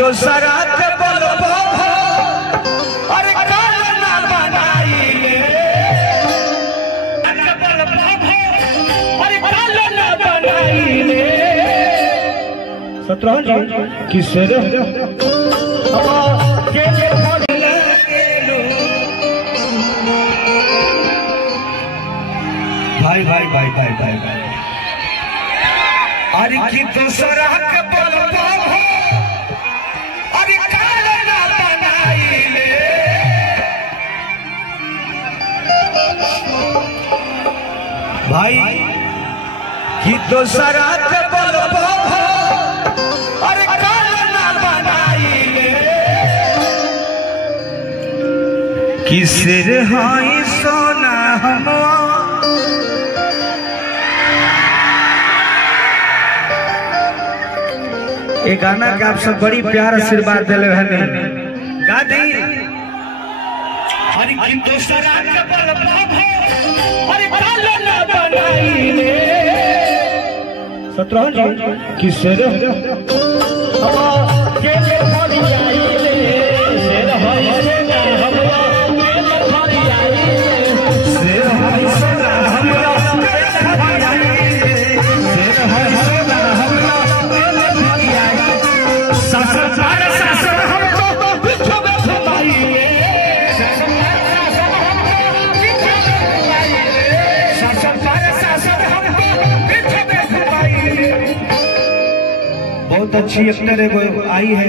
दोसरा के बोलबो अरे काल ना बनाइले के बोलबो अरे काल ना बनाइले शतरंज किसे रे के भाई भाई भाई भाई भाई अरे की दूसरा के बोलबो अरे काल ना बनाइले भाई की दूसरा के बोलबो अरे काल ना बनाइले किसर हाई सोना हम ये गाना के आप सब बड़ी प्यार आशीर्वाद दिले हैं गा दी अरे की दूसरा के बोलबो अरे काल ना बनाइले शतरंज किसे रे के फरी आइले शेर होई सेना हमरा के फरी आइले शेर होई सेना हमरा के फरी आइले शेर होई सेना हमरा के फरी आइले सासर सासर हमको पीछे में घुमाइए बहुत अच्छी एक्टर है वो आई है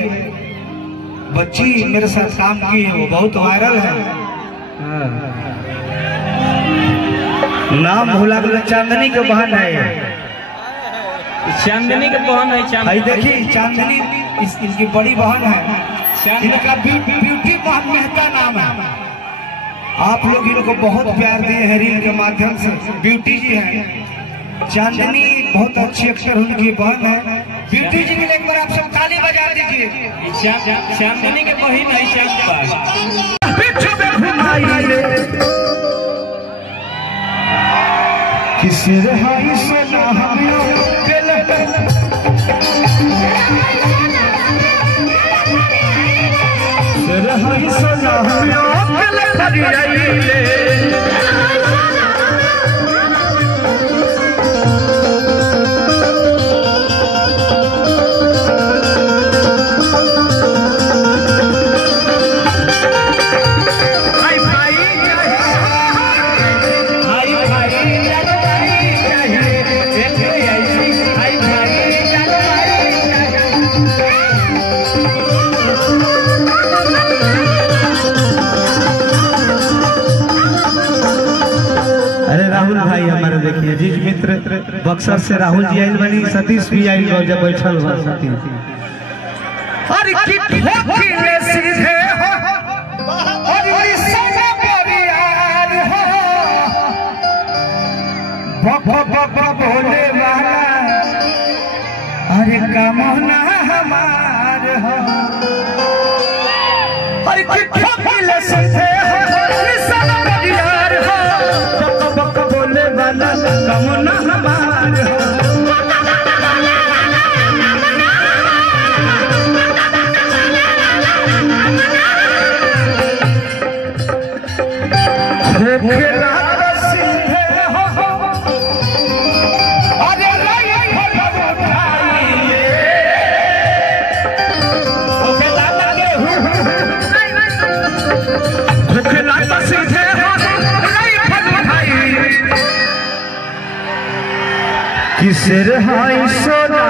बच्ची मेरे साथ काम की है वो बहुत वायरल है नाम भूला गया चांदनी के बहन है चांदनी के बहन है भाई देखिए चांदनी इनकी बड़ी बहन है इनका ब्यूटी बहन मेहता नाम है आप लोग इनको बहुत प्यार दिए हैं रील के माध्यम से ब्यूटी जी है चांदनी बहुत अच्छी एक्टर उनकी बहन है ब्यूटी जी के लिए एक बार आप सब ताली बजा दीजिए चांदनी के बहन है किसी रहाई से ना हमें रहाई से ना हमें भाई हमारे देखिए जिस मित्र बक्सर से राहुल जी आइल बनी सतीश भी आइल जब बैठल बा सतीश अरे की ठोकिले सीधे हो अरे सजा परियार हो बक बक बोले वाला अरे कामना हमार हो अरे की ठोकिले सीधे हो अरे सजा परियार हो बक बोले वाला कामना हमार हो किसर हाई सोना